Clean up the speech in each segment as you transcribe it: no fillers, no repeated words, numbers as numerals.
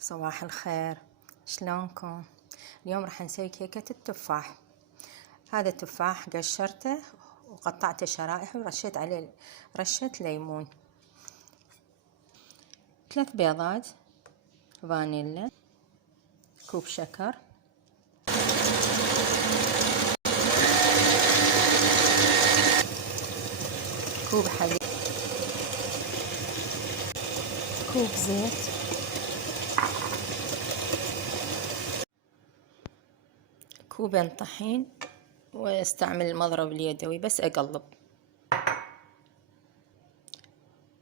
صباح الخير، شلونكم؟ اليوم راح نسوي كيكة التفاح. هذا التفاح قشرته وقطعته شرائح ورشيت عليه رشة ليمون، 3 بيضات، فانيلا، كوب شكر، كوب حليب، كوب زيت، كوبين طحين، واستعمل المضرب اليدوي بس اقلب،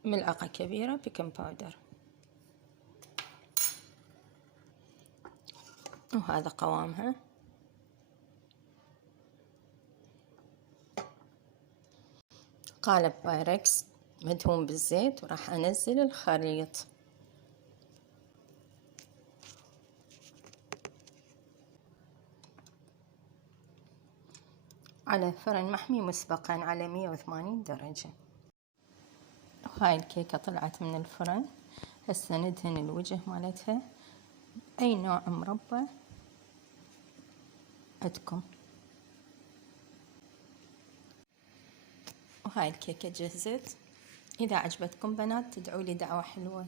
ملعقة كبيرة بيكنج باودر. وهذا قوامها. قالب بايركس مدهون بالزيت، وراح انزل الخليط على فرن محمي مسبقا على 180 درجة. وهاي الكيكة طلعت من الفرن. هسه ندهن الوجه مالتها أي نوع مربى عندكم. وهاي الكيكة جهزت. إذا عجبتكم بنات تدعوا لي دعوة حلوة.